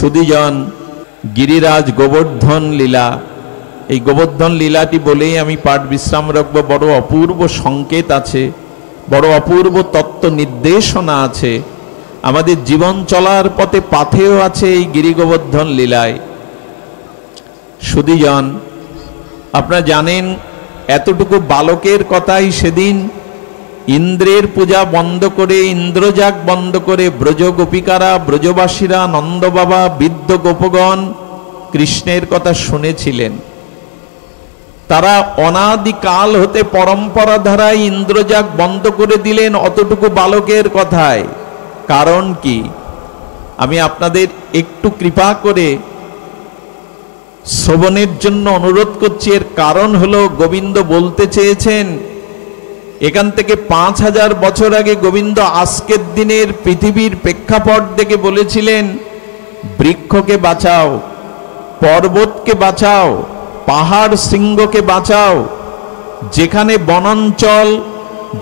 সুধীজন, গিরিরাজ গোবর্ধন লীলা, এই গোবর্ধন লীলাটি বলেই আমি পাঠ বিশ্রাম রাখব। বড় অপূর্ব সংকেত আছে, বড় অপূর্ব তত্ত্ব নির্দেশনা আছে, আমাদের জীবন চলার পথে পাথেও আছে এই গিরি গোবর্ধন লীলায়। সুধীজন, আপনারা জানেন এতটুকু বালকের কথাই সেদিন ইন্দ্রের পূজা বন্ধ করে, ইন্দ্রজাগ বন্ধ করে ব্রজ গোপিকারা, ব্রজবাসীরা, নন্দ বাবা, বৃদ্ধ গোপগণ কৃষ্ণের কথা শুনেছিলেন। তারা অনাদিকাল হতে পরম্পরা ধারায় ইন্দ্রজাগ বন্ধ করে দিলেন অতটুকু বালকের কথায়। কারণ কি? আমি আপনাদের একটু কৃপা করে শ্রবণের জন্য অনুরোধ করছি। এর কারণ হলো, গোবিন্দ বলতে চেয়েছেন, এখান থেকে 5000 বছর আগে গোবিন্দ আজকের দিনের পৃথিবীর প্রেক্ষাপট দেখে বলেছিলেন, বৃক্ষকে বাঁচাও, পর্বতকে বাঁচাও, পাহাড় শৃঙ্গকে বাঁচাও। যেখানে বনাঞ্চল,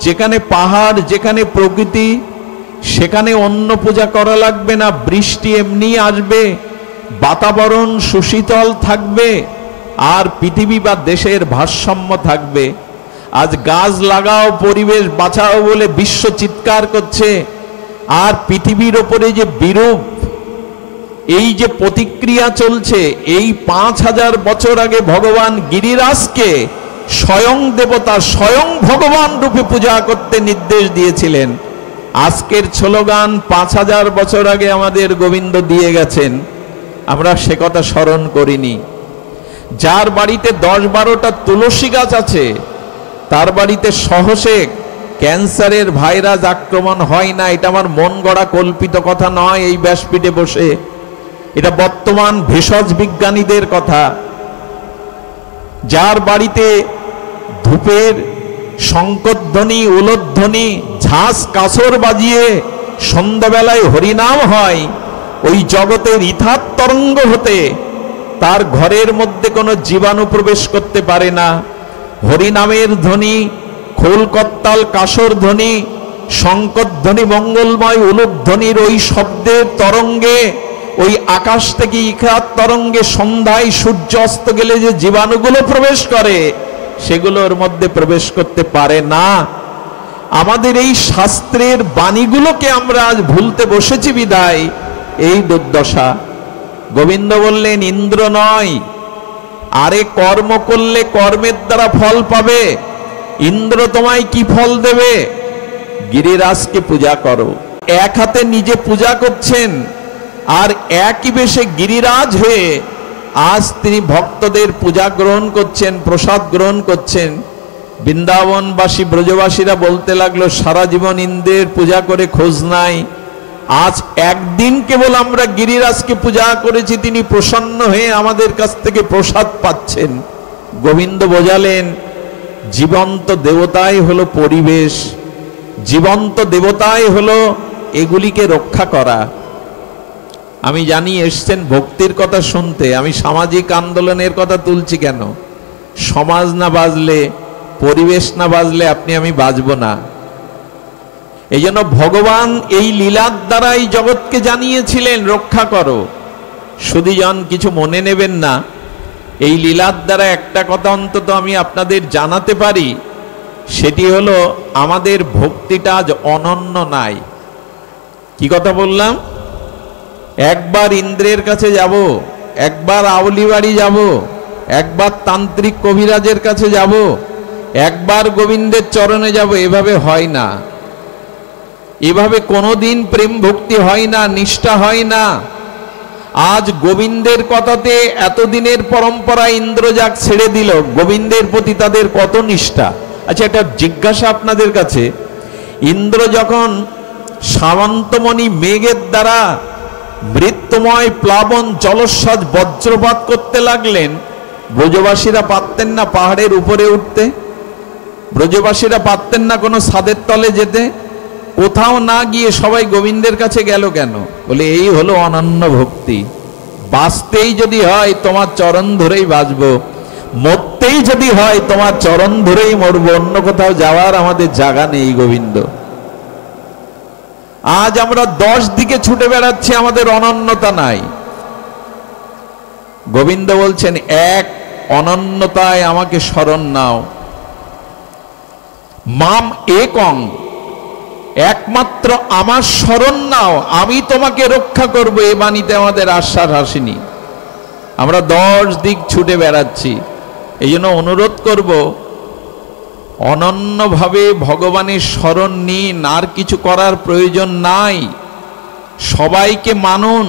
যেখানে পাহাড়, যেখানে প্রকৃতি, সেখানে অন্য পূজা করা লাগবে না, বৃষ্টি এমনি আসবে, বাতাবরণ সুশীতল থাকবে, আর পৃথিবী বা দেশের ভারসাম্য থাকবে। আজ গাছ লাগাও, পরিবেশ বাঁচাও বলে বিশ্ব চিৎকার করছে, আর পৃথিবীর ওপরে যে বিরূপ এই যে প্রতিক্রিয়া চলছে, এই 5000 বছর আগে ভগবান গিরিরাজকে স্বয়ং দেবতা, স্বয়ং ভগবান রূপে পূজা করতে নির্দেশ দিয়েছিলেন। আজকের স্লোগান 5000 বছর আগে আমাদের গোবিন্দ দিয়ে গেছেন, আমরা সে কথা স্মরণ করিনি। যার বাড়িতে 10-12টা তুলসী গাছ আছে, তার বাড়িতে সহসে ক্যান্সারের ভাইরাস আক্রমণ হয় না। এটা আমার মন গড়া কল্পিত কথা নয় এই ব্যাসপীঠে বসে, এটা বর্তমান ভেষজ বিজ্ঞানীদের কথা। যার বাড়িতে ধূপের শঙ্করধ্বনি, উলধ্বনি, ঝাঁস কাসর বাজিয়ে সন্ধ্যাবেলায় হরিনাম হয়, ওই জগতের ইথার তরঙ্গ হতে তার ঘরের মধ্যে কোনো জীবাণু প্রবেশ করতে পারে না। হরিনামের ধ্বনি, খোল করতাল কাসর ধ্বনি, শঙ্করধ্বনি, মঙ্গলময় উলুধ্বনির ওই শব্দের তরঙ্গে, ওই আকাশ থেকে ইখার তরঙ্গে সন্ধ্যায় সূর্য অস্ত গেলে যে জীবাণুগুলো প্রবেশ করে, সেগুলোর মধ্যে প্রবেশ করতে পারে না। আমাদের এই শাস্ত্রের বাণীগুলোকে আমরা আজ ভুলতে বসেছি বিদায় এই দুর্দশা। গোবিন্দ বললেন, ইন্দ্র নয়, আরে কর্ম করলে কর্মের দ্বারা ফল পাবে। ইন্দ্র তোমায় কি ফল দেবে? গিরিরাজকে পূজা করো। এক হাতে নিজে পূজা করছেন, আর একই বেশে গিরিরাজ হয়ে আজ তিনি ভক্তদের পূজা গ্রহণ করছেন, প্রসাদ গ্রহণ করছেন। বৃন্দাবনবাসী, ব্রজবাসীরা বলতে লাগলো, সারা জীবন ইন্দ্রের পূজা করে খোঁজ নাই, আজ একদিন কেবল আমরা গিরিরাজকে পূজা করেছি, তিনি প্রসন্ন হয়ে আমাদের কাছ থেকে প্রসাদ পাচ্ছেন। গোবিন্দ বোঝালেন, জীবন্ত দেবতাই হলো পরিবেশ, জীবন্ত দেবতাই হলো এগুলিকে রক্ষা করা। আমি জানি এসছেন ভক্তির কথা শুনতে, আমি সামাজিক আন্দোলনের কথা তুলছি কেন? সমাজ না বাজলে, পরিবেশ না বাজলে আপনি আমি বাঁচব না। এই জন্য ভগবান এই লীলার দ্বারাই জগৎকে জানিয়েছিলেন, রক্ষা করো। সুধীজন, কিছু মনে নেবেন না, এই লীলার দ্বারা একটা কথা অন্তত আমি আপনাদের জানাতে পারি, সেটি হলো আমাদের ভক্তিটা আজ অনন্য নাই। কি কথা বললাম? একবার ইন্দ্রের কাছে যাব, একবার আউলি বাড়ি যাব, একবার তান্ত্রিক কবিরাজের কাছে যাব, একবার গোবিন্দের চরণে যাব, এভাবে হয় না। এভাবে কোনোদিন প্রেম ভক্তি হয় না, নিষ্ঠা হয় না। আজ গোবিন্দের কথাতে এতদিনের পরম্পরা ইন্দ্রজাগ ছেড়ে দিল, গোবিন্দের প্রতি তাদের কত নিষ্ঠা। আচ্ছা, একটা জিজ্ঞাসা আপনাদের কাছে, ইন্দ্র যখন সামন্তমণি মেঘের দ্বারা মৃত্যুময় প্লাবন জলস্বাদ বজ্রপাত করতে লাগলেন, ব্রজবাসীরা পারতেন না পাহাড়ের উপরে উঠতে? ব্রজবাসীরা পারতেন না কোনো ছাদের তলে যেতে? কোথাও না গিয়ে সবাই গোবিন্দের কাছে গেল কেন? বলে এই হলো অনন্য ভক্তি। বাঁচতেই যদি হয় তোমার চরণ ধরেই বাঁচবো, মরতেই যদি হয় তোমার চরণ ধরেই মরবো, অন্য কোথাও যাওয়ার আমাদের জায়গা নেই গোবিন্দ। আজ আমরা 10 দিকে ছুটে বেড়াচ্ছি, আমাদের অনন্যতা নাই। গোবিন্দ বলছেন, এক অনন্যতায় আমাকে শরণ নাও। মাম একং, একমাত্র আমার শরণ নাও, আমি তোমাকে রক্ষা করব। এ বাণীতে আমাদের আশ্বাস আসেনি। আমরা 10 দিক ছুটে বেড়াচ্ছি। এই জন্য অনুরোধ করব, অনন্যভাবে ভগবানের শরণ নিন, আর কিছু করার প্রয়োজন নাই। সবাইকে মানুন,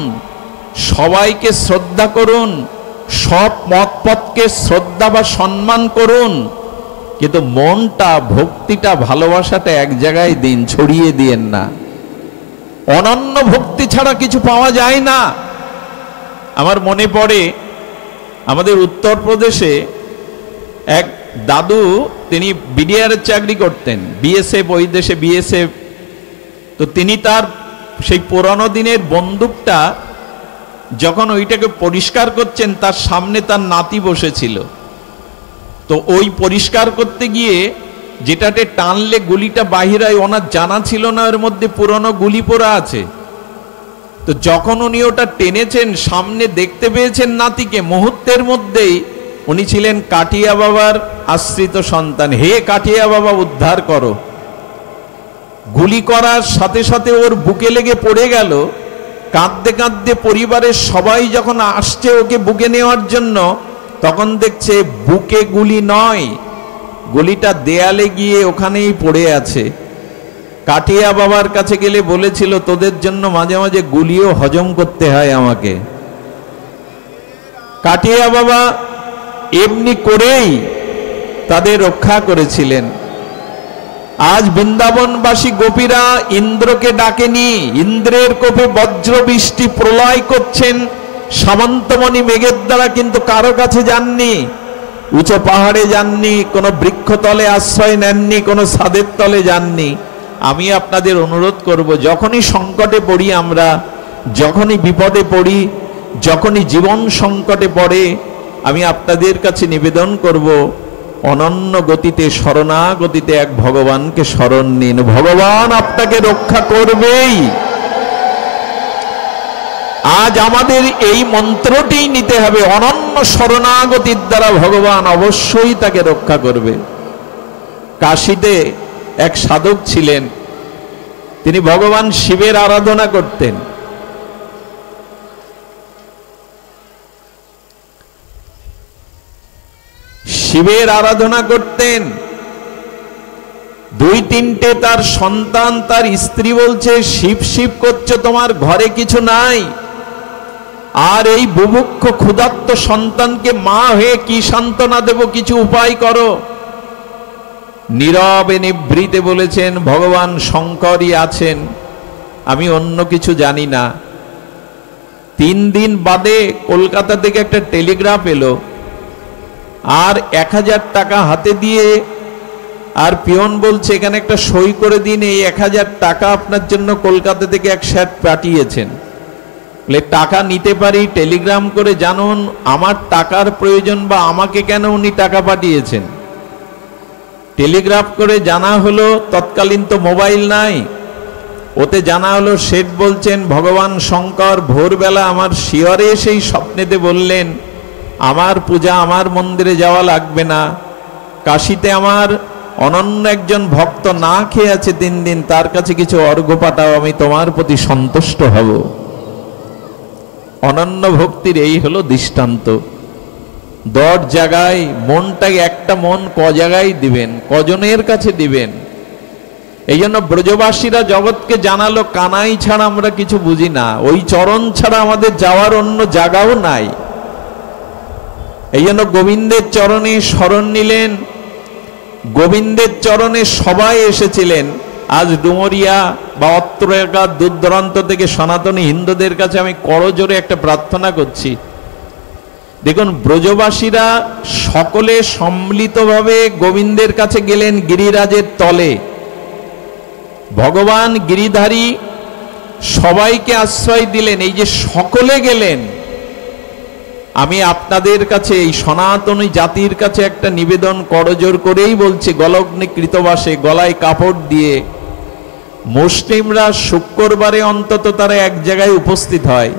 সবাইকে শ্রদ্ধা করুন, সব মতপথকে শ্রদ্ধা বা সম্মান করুন, কিন্তু মনটা, ভক্তিটা, ভালোবাসাটা এক জায়গায় দিন, ছড়িয়ে দিয়েন না। অনন্য ভক্তি ছাড়া কিছু পাওয়া যায় না। আমার মনে পড়ে, আমাদের উত্তরপ্রদেশে এক দাদু, তিনি বিডিআরের চাকরি করতেন, বিএসএফ, ওই দেশে বিএসএফ। তো তিনি তার সেই পুরানো দিনের বন্দুকটা যখন ওইটাকে পরিষ্কার করছেন, তার সামনে তার নাতি বসেছিল। তো ওই পরিষ্কার করতে গিয়ে যেটাতে টানলে গুলিটা বাহির হয়, ওনার জানা ছিল না এর মধ্যে পুরনো গুলি পোড়া আছে। তো যখন উনি ওটা টেনেছেন, সামনে দেখতে পেয়েছেন নাতিকে, মুহূর্তের মধ্যেই উনি ছিলেন কাঠিয়া বাবার আশ্রিত সন্তান। হে কাঠিয়া বাবা, উদ্ধার করো। গুলি করার সাথে সাথে ওর বুকে লেগে পড়ে গেল। কাঁদতে কাঁদতে পরিবারের সবাই যখন আসছে ওকে বুকে নেওয়ার জন্য, তখন দেখছে বুকে গুলি নয়, গুলিটা দেয়ালে গিয়ে ওখানেই পড়ে আছে। কাঠিয়া বাবার কাছে গেলে বলেছিল, তোদের জন্য মাঝে মাঝে গুলিও হজম করতে হয় আমাকে। কাঠিয়া বাবা এমনি করেই তাদের রক্ষা করেছিলেন। আজ বৃন্দাবনবাসী গোপীরা ইন্দ্রকে ডাকেনি, ইন্দ্রের কোপে বজ্র বৃষ্টি প্রলয় করছেন সামন্তমণি মেঘের দ্বারা, কিন্তু কারো কাছে যাননি, উঁচু পাহাড়ে যাননি, কোনো বৃক্ষতলে আশ্রয় নেননি, কোনো ছাদের তলে যাননি। আমি আপনাদের অনুরোধ করব, যখনই সংকটে পড়ি আমরা, যখনই বিপদে পড়ি, যখনই জীবন সংকটে পড়ে, আমি আপনাদের কাছে নিবেদন করব, অনন্য গতিতে, শরণাগতিতে এক ভগবানকে শরণ নিন। ভগবান আপনাকে রক্ষা করবেই। আজ আমাদের এই মন্ত্রটি নিতে হবে, অনন্য শরণাগতির দ্বারা ভগবান অবশ্যই তাকে রক্ষা করবে। কাশীতে এক সাধক ছিলেন, তিনি ভগবান শিবের আরাধনা করতেন। শিবের আরাধনা করতেন। 2-3টে তার সন্তান, তার স্ত্রী বলছে, শিব শিব করছো, তোমার ঘরে কিছু নাই। আর এই বুভুক্ষ ক্ষুধার্ত সন্তানকে মা হয়ে কি সান্ত্বনা দেব, কিছু উপায় করো। নীরবে নিভৃতে বলেছেন, ভগবান শঙ্করই আছেন, আমি অন্য কিছু জানি না। 3 দিন বাদে কলকাতা থেকে একটা টেলিগ্রাফ এলো, আর 1000 টাকা হাতে দিয়ে, আর পিয়ন বলছে, এখানে একটা সই করে দিন, এই 1000 টাকা আপনার জন্য কলকাতা থেকে এক স্যাট পাঠিয়েছেন। বলে টাকা নিতে পারি, টেলিগ্রাম করে জানুন আমার টাকার প্রয়োজন, বা আমাকে কেন উনি টাকা পাঠিয়েছেন। টেলিগ্রাফ করে জানা হলো, তৎকালীন তো মোবাইল নাই, ওতে জানা হলো, শেঠ বলছেন, ভগবান শঙ্কর ভোরবেলা আমার শিয়রে সেই স্বপ্নেতে বললেন, আমার পূজা, আমার মন্দিরে যাওয়া লাগবে না, কাশীতে আমার অনন্য একজন ভক্ত না খেয়ে আছে 3 দিন, তার কাছে কিছু অর্ঘ্য পাঠাও, আমি তোমার প্রতি সন্তুষ্ট হব। অনন্য ভক্তির এই হলো দৃষ্টান্ত। 10 জায়গায় মনটাকে, একটা মন ক জায়গায় দিবেন, কজনের কাছে দিবেন। এই জন্য ব্রজবাসীরা জগৎকে জানালো, কানাই ছাড়া আমরা কিছু বুঝি না, ওই চরণ ছাড়া আমাদের যাওয়ার অন্য জায়গাও নাই। এই জন্য গোবিন্দের চরণে শরণ নিলেন, গোবিন্দের চরণে সবাই এসেছিলেন। আজ ডুমরিয়া বা অত্র এলাকার দূর দূরান্ত থেকে সনাতনী হিন্দুদের কাছে আমি করজোরে একটা প্রার্থনা করছি, দেখুন ব্রজবাসীরা সকলে সম্মিলিতভাবে গোবিন্দের কাছে গেলেন গিরিরাজের তলে। ভগবান গিরিধারী সবাইকে আশ্রয় দিলেন, এই যে সকলে গেলেন। আমি আপনাদের কাছে, এই সনাতনী জাতির কাছে একটা নিবেদন করজোর করেই বলছি, গলগ্নে কৃতবাসে, গলায় কাপড় দিয়ে মুসলিমরা শুক্রবারে অন্তত তারা এক জায়গায় উপস্থিত হয়।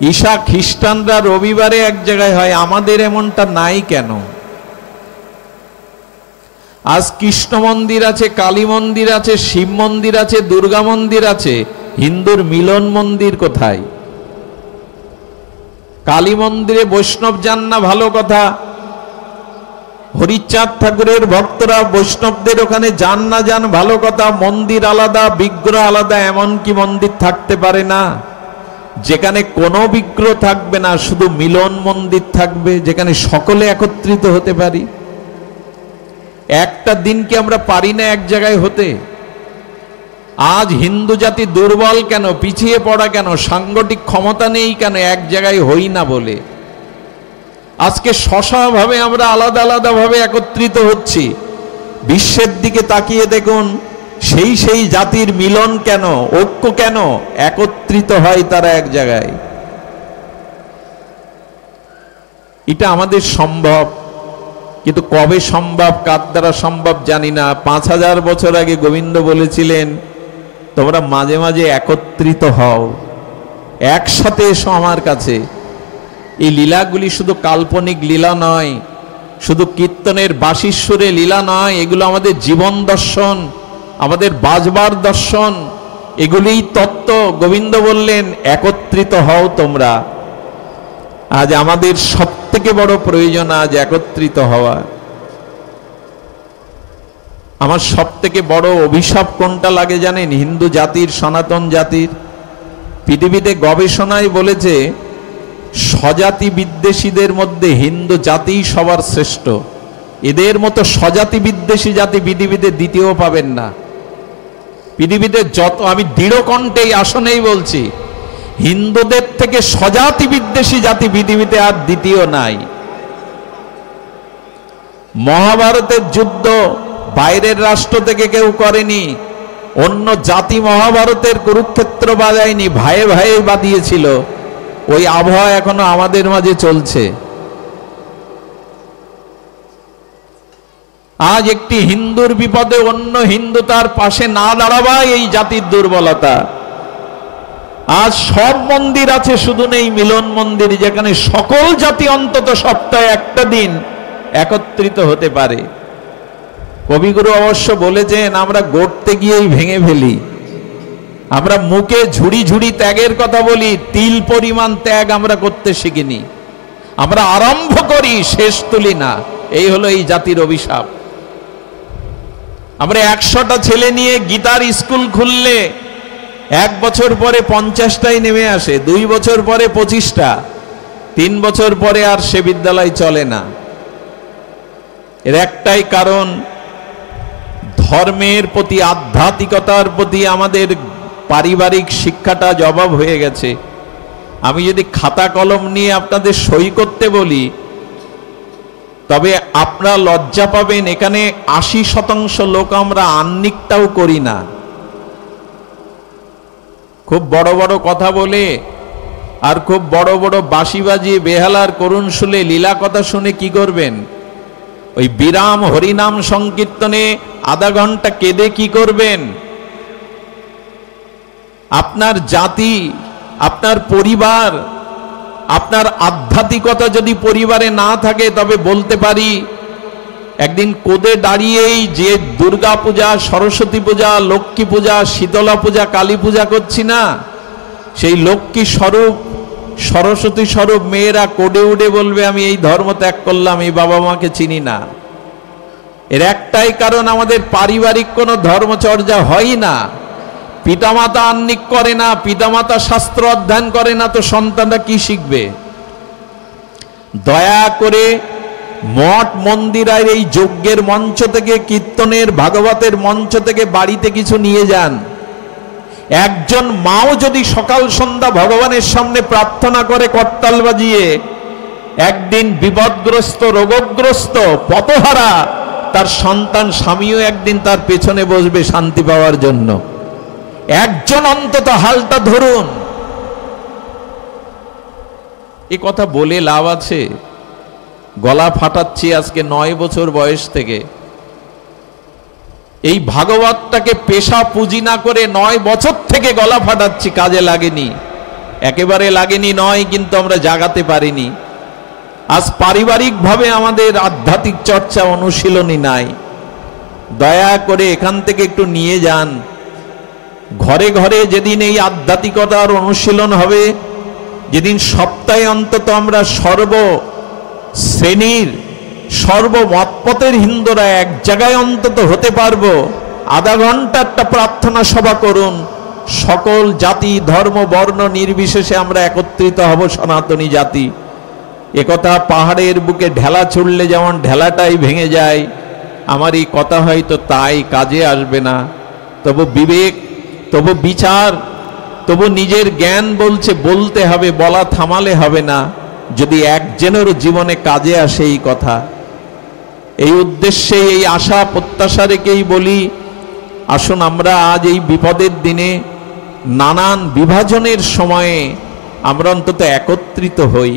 ঈশা খ্রিস্টানরা রবিবারে এক জায়গায় হয়, আমাদের এমনটা নাই কেন? আজ কৃষ্ণ মন্দির আছে, কালী মন্দির আছে, শিব মন্দির আছে, দুর্গা মন্দির আছে, হিন্দুর মিলন মন্দির কোথায়? কালী মন্দিরে বৈষ্ণব যান না, ভালো কথা, হরিচাঁদ ঠাকুরের ভক্তরা বৈষ্ণবদের ওখানে যান না, যান, ভালো কথা, মন্দির আলাদা, বিগ্রহ আলাদা। এমন কি মন্দির থাকতে পারে না যেখানে কোনো বিগ্রহ থাকবে না, শুধু মিলন মন্দির থাকবে, যেখানে সকলে একত্রিত হতে পারি? একটা দিন কি আমরা পারি না এক জায়গায় হতে? আজ হিন্দু জাতি দুর্বল কেন, পিছিয়ে পড়া কেন, সাংগঠনিক ক্ষমতা নেই কেন? এক জায়গায় হই না বলে। আজকে স্ব-স্বভাবে আমরা আলাদা আলাদা ভাবে একত্রিত হচ্ছি। বিশ্বের দিকে তাকিয়ে দেখুন, সেই সেই জাতির মিলন কেন, ঐক্য কেন, একত্রিত হয় তারা এক জায়গায়। এটা আমাদের সম্ভব, কিন্তু কবে সম্ভব, কার দ্বারা সম্ভব জানি না। 5000 বছর আগে গোবিন্দ বলেছিলেন, তোমরা মাঝে মাঝে একত্রিত হও, একসাথে এসো আমার কাছে। এই লীলাগুলি শুধু কাল্পনিক লীলা নয়, শুধু কীর্তনের বাঁশির লীলা নয়, এগুলো আমাদের জীবন দর্শন, আমাদের বাজবার দর্শন, এগুলিই তত্ত্ব। গোবিন্দ বললেন, একত্রিত হও তোমরা। আজ আমাদের সবথেকে বড় প্রয়োজন আজ একত্রিত হওয়া। আমার সবথেকে বড় অভিশাপ কোনটা লাগে জানেন? হিন্দু জাতির, সনাতন জাতির। পৃথিবীতে গবেষণায় বলেছে, স্বজাতি বিদ্বেষীদের মধ্যে হিন্দু জাতিই সবার শ্রেষ্ঠ। এদের মতো স্বজাতি বিদ্বেষী জাতি পৃথিবীতে দ্বিতীয় পাবেন না। পৃথিবীতে যত, আমি দৃঢ় কণ্ঠে এই আসনেই বলছি, হিন্দুদের থেকে স্বজাতি বিদ্বেষী জাতি পৃথিবীতে আর দ্বিতীয় নাই। মহাভারতের যুদ্ধ বাইরের রাষ্ট্র থেকে কেউ করেনি, অন্য জাতি মহাভারতের কুরুক্ষেত্র বাজায়নি, ভাইয়ে ভাইয়ে বাদিয়েছিল। ওই আবহাওয়া এখনো আমাদের মাঝে চলছে। আজ একটি হিন্দুর বিপদে অন্য হিন্দু তার পাশে না দাঁড়াবাই এই জাতির দুর্বলতা। আজ সব মন্দির আছে, শুধু নেই মিলন মন্দির, যেখানে সকল জাতি অন্তত সপ্তাহে একটা দিন একত্রিত হতে পারে। কবিগুরু অবশ্য বলেছেন, আমরা গড়তে গিয়েই ভেঙে ফেলি। আমরা মুখে ঝুড়ি ঝুড়ি ত্যাগের কথা বলি, তিল পরিমাণ ত্যাগ আমরা করতে শিখিনি। আমরা আরম্ভ করি, শেষ তুলি না। এই হলো এই জাতির অভিশাপ। আমরা 100টা ছেলে নিয়ে গীতার স্কুল খুললে 1 বছর পরে 50টাই নেমে আসে, 2 বছর পরে 25টা, 3 বছর পরে আর সে বিদ্যালয় চলে না। এর একটাই কারণ, ধর্মের প্রতি, আধ্যাত্মিকতার প্রতি আমাদের পারিবারিক শিক্ষাটা জবাব হয়ে গেছে। আমি যদি খাতা কলম নিয়ে আপনাদের সই করতে বলি, তবে আপনারা লজ্জা পাবেন, এখানে 80% লোক আমরা আহ্নিকটাও করি না। খুব বড় বড় কথা বলে আর খুব বড় বড় বাঁশি বাজিয়ে বেহালার করুণ শুনে, লীলা কথা শুনে কি করবেন? ওই বিরাম হরিনাম সংকীর্তনে আধা ঘন্টা কেঁদে কি করবেন? আপনার জাতি, আপনার পরিবার, আপনার আধ্যাত্মিকতা যদি পরিবারে না থাকে, তবে বলতে পারি, একদিন কোদে দাঁড়িয়েই যে দুর্গা পূজা, সরস্বতী পূজা, লক্ষ্মী পূজা, শীতলা পূজা, কালী পূজা করছি না, সেই লক্ষ্মী স্বরূপ, সরস্বতী স্বরূপ মেয়েরা কোডে উঠে বলবে, আমি এই ধর্ম ত্যাগ করলাম, এই বাবা মাকে চিনি না। এর একটাই কারণ, আমাদের পারিবারিক কোনো ধর্মচর্যা হয় না। পিতামাতা আহ্নিক করে না, পিতামাতা শাস্ত্র অধ্যয়ন করে না, তো সন্তানরা কি শিখবে? দয়া করে মঠ মন্দির আর এই যজ্ঞের মঞ্চ থেকে, কীর্তনের ভাগবতের মঞ্চ থেকে বাড়িতে কিছু নিয়ে যান। একজন মাও যদি সকাল সন্ধ্যা ভগবানের সামনে প্রার্থনা করে করতাল বাজিয়ে, একদিন বিপদগ্রস্ত, রোগগ্রস্ত, পথহারা তার সন্তান স্বামীও একদিন তার পেছনে বসবে শান্তি পাওয়ার জন্য। একজন অন্তত হালটা ধরুন। এ কথা বলে লাভ আছে? গলা ফাটাচ্ছি আজকে 9 বছর বয়স থেকে। এই ভাগবতটাকে পেশা পুঁজি না করে 9 বছর থেকে গলা ফাটাচ্ছি, কাজে লাগেনি। একেবারে লাগেনি নয়, কিন্তু আমরা জাগাতে পারিনি। আজ পারিবারিকভাবে আমাদের আধ্যাত্মিক চর্চা অনুশীলনী নাই। দয়া করে এখান থেকে একটু নিয়ে যান। ঘরে ঘরে যেদিন এই আধ্যাত্মিকতার অনুশীলন হবে, যেদিন সপ্তাহে অন্তত আমরা সর্ব শ্রেণীর সর্বমতপথের হিন্দুরা এক জায়গায় অন্তত হতে পারবো, আধা ঘন্টা একটা প্রার্থনা সভা করুন। সকল জাতি ধর্ম বর্ণ নির্বিশেষে আমরা একত্রিত হব সনাতনী জাতি। একথা পাহাড়ের বুকে ঢেলা ছুড়লে যেমন ঢেলাটাই ভেঙে যায়, আমার এই কথা হয়তো তাই কাজে আসবে না। তবু বিবেক, তবু বিচার, তবু নিজের জ্ঞান বলছে বলতে হবে, বলা থামালে হবে না, যদি একজনেরও জীবনে কাজে আসে এই কথা। এই উদ্দেশ্যে, এই আশা প্রত্যাশা রেখেই বলি, আসুন আমরা আজ এই বিপদের দিনে, নানান বিভাজনের সময়ে আমরা অন্তত একত্রিত হই।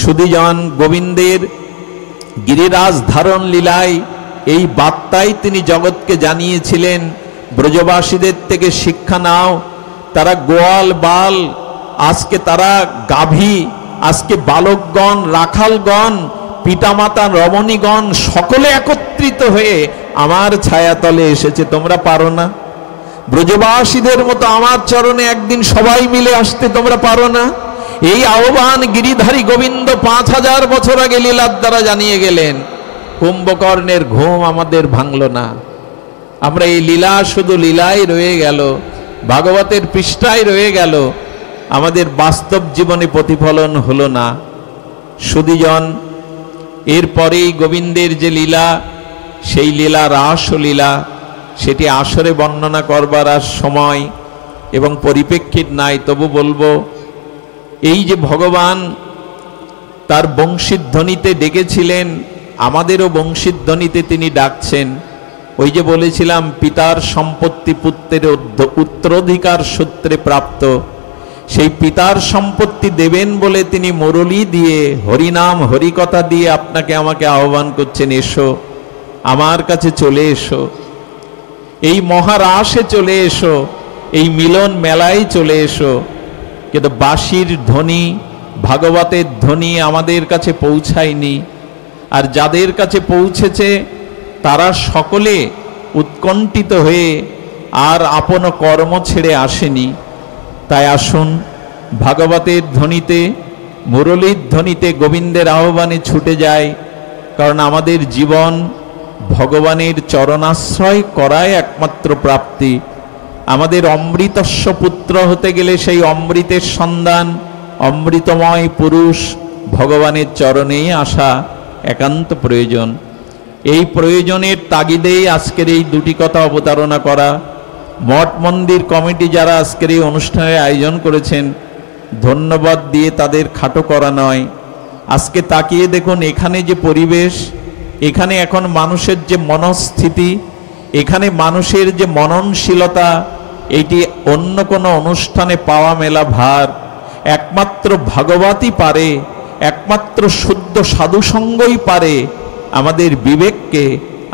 সুধীজন গোবিন্দের গিরিরাজ ধারণ লীলায় এই বার্তাই তিনি জগৎকে জানিয়েছিলেন, ব্রজবাসীদের থেকে শিক্ষা নাও। তারা গোয়াল বাল, আজকে তারা গাভী, আজকে বালকগণ, রাখালগণ, পিতামাতা রমণীগণ সকলে একত্রিত হয়ে আমার ছায়াতলে এসেছে। তোমরা পারো না? ব্রজবাসীদের মতো আমার চরণে একদিন সবাই মিলে আসতে তোমরা পারো না? এই আহ্বান গিরিধারী গোবিন্দ 5000 বছর আগে লীলার দ্বারা জানিয়ে গেলেন। কুম্ভকর্ণের ঘুম আমাদের ভাঙল না। আমরা এই লীলা শুধু লীলাই রয়ে গেল, ভাগবতের পৃষ্ঠায় রয়ে গেল, আমাদের বাস্তব জীবনে প্রতিফলন হলো না। সুধীজন, এরপরেই গোবিন্দের যে লীলা, সেই লীলা রাস লীলা, সেটি আসরে বর্ণনা করবার আর সময় এবং পরিপ্রেক্ষিত নাই। তবু বলবো, এই যে ভগবান তার বংশীধ্বনিতে ডেকেছিলেন, আমাদেরও বংশীধ্বনিতে তিনি ডাকছেন। ওই যে বলেছিলাম, পিতার সম্পত্তি পুত্রের উত্তরাধিকার সূত্রে প্রাপ্ত, সেই পিতার সম্পত্তি দেবেন বলে তিনি মুরলী দিয়ে, হরিনাম হরিকথা দিয়ে আপনাকে আমাকে আহ্বান করছেন, এসো আমার কাছে চলে এসো, এই মহারাসে চলে এসো, এই মিলন মেলায় চলে এসো। কিন্তু বাঁশির ধ্বনি, ভাগবতের ধ্বনি আমাদের কাছে পৌঁছায়নি। আর যাদের কাছে পৌঁছেছে তারা সকলে উৎকণ্ঠিত হয়ে আর আপন কর্ম ছেড়ে আসেনি। তাই আসুন ভাগবতের ধ্বনিতে, মুরলীর ধ্বনিতে গোবিন্দের আহ্বানে ছুটে যায়। কারণ আমাদের জীবন ভগবানের চরণাশ্রয় করাই একমাত্র প্রাপ্তি। আমাদের অমৃতস্য পুত্র হতে গেলে সেই অমৃতের সন্ধান, অমৃতময় পুরুষ ভগবানের চরণেই আসা একান্ত প্রয়োজন। এই প্রয়োজনের তাগিদেই আজকের এই দুটি কথা অবতারণা করা। মঠ মন্দির কমিটি যারা আজকের এই অনুষ্ঠানের আয়োজন করেছেন, ধন্যবাদ দিয়ে তাদের খাটো করা নয়। আজকে তাকিয়ে দেখুন, এখানে যে পরিবেশ, এখানে এখন মানুষের যে মনস্থিতি, এখানে মানুষের যে মননশীলতা, এটি অন্য কোনো অনুষ্ঠানে পাওয়া মেলা ভার। একমাত্র ভাগবতই পারে, একমাত্র শুদ্ধ সাধুসঙ্গই পারে আমাদের বিবেককে,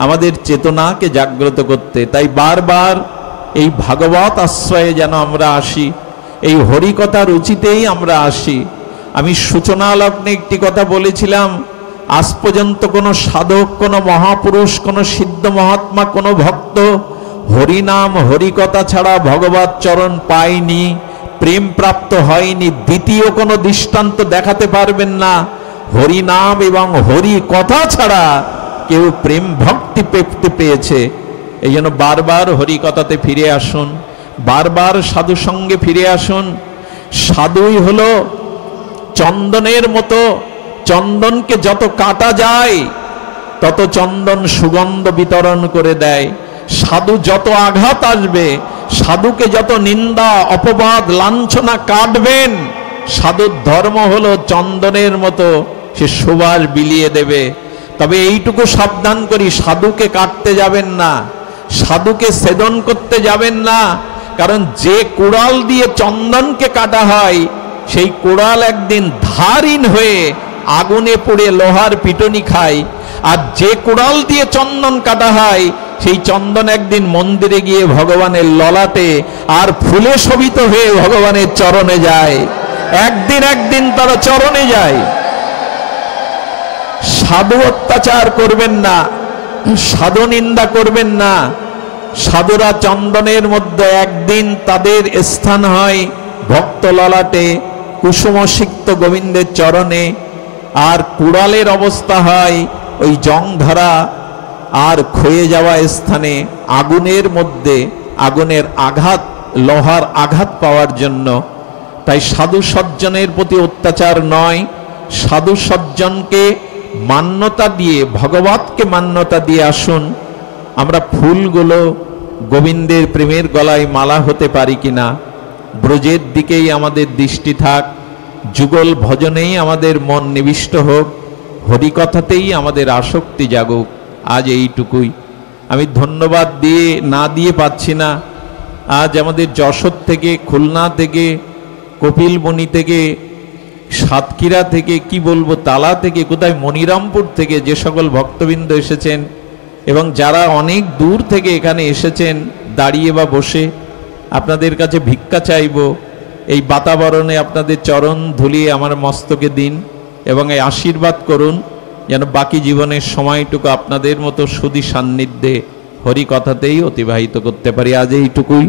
আমাদের চেতনাকে জাগ্রত করতে। তাই বারবার এই ভাগবত আশ্রয়ে যেন আমরা আসি, এই হরিকথা রুচিতেই আমরা আসি। আমি সূচনা লগ্নে একটি কথা বলেছিলাম, আজ পর্যন্ত কোনো সাধক, কোনো মহাপুরুষ, কোনো সিদ্ধ মহাত্মা, কোনো ভক্ত হরিনাম হরিকথা ছাড়া ভগবত চরণ পায়নি, প্রেম প্রাপ্ত হয়নি। দ্বিতীয় কোনো দৃষ্টান্ত দেখাতে পারবেন না হরিনাম এবং হরি কথা ছাড়া কেউ প্রেম ভক্তি পেয়েছে। এই জন্য বারবার হরিকথাতে ফিরে আসুন, বারবার সাধু সঙ্গে ফিরে আসুন। সাধুই হলো চন্দনের মতো, চন্দনকে যত কাটা যায় তত চন্দন সুগন্ধ বিতরণ করে দেয়। সাধু যত আঘাত আসবে, সাধুকে যত নিন্দা অপবাদ লাঞ্ছনা কাটবেন, সাধুর ধর্ম হলো চন্দনের মতো, সে সুবাস বিলিয়ে দেবে। তবে এইটুকু সাবধান করি, সাধুকে কাটতে যাবেন না, সাধুকে ছেদন করতে যাবেন না। কারণ যে কুড়াল দিয়ে চন্দনকে কাটা হয়, সেই কুড়াল একদিন ধারহীন হয়ে আগুনে পুড়ে লোহার পিটুনি খায়। আর যে কুড়াল দিয়ে চন্দন কাটা হয়, সেই চন্দন একদিন মন্দিরে গিয়ে ভগবানের ললাটে আর ফুলে শোভিত হয়ে ভগবানের চরণে যায়। একদিন তারা চরণে যায়। সাধু অত্যাচার করবেন না, সাধু নিন্দা করবেন না। সাধুরা চন্দনের মধ্যে একদিন তাদের স্থান হয় ভক্ত ললাটে, কুসুমসিক্ত গোবিন্দের চরণে। আর কুড়ালের অবস্থা হয় ওই জংধরা আর ক্ষয়ে যাওয়া স্থানে আগুনের মধ্যে, আগুনের আঘাত, লোহার আঘাত পাওয়ার জন্য। তাই সাধু সজ্জনের প্রতি অত্যাচার নয়, সাধু সজ্জনকে মান্যতা দিয়ে, ভগবতকে মান্যতা দিয়ে আসুন। আমরা ফুলগুলো গোবিন্দের প্রেমের গলায় মালা হতে পারি কিনা, ব্রজের দিকেই আমাদের দৃষ্টি থাক, যুগল ভজনেই আমাদের মন নিবিষ্ট হোক, হরিকথাতেই আমাদের আসক্তি জাগুক। আজ এইটুকুই। আমি ধন্যবাদ দিয়ে না দিয়ে পাচ্ছি না। আজ আমাদের যশোর থেকে, খুলনা থেকে, কপিলবনি থেকে, সাতক্ষীরা থেকে, কি বলবো, তালা থেকে, কোথায় মনিরামপুর থেকে যে সকল ভক্তবৃন্দ এসেছেন এবং যারা অনেক দূর থেকে এখানে এসেছেন দাঁড়িয়ে বা বসে, আপনাদের কাছে ভিক্ষা চাইব, এই বাতাবরণে আপনাদের চরণ ধুলিয়ে আমার মস্তকে দিন এবং এই আশীর্বাদ করুন যেন বাকি জীবনের সময়টুকু আপনাদের মতো সুধী সান্নিধ্যে হরিকথাতেই অতিবাহিত করতে পারি। আজ এইটুকুই।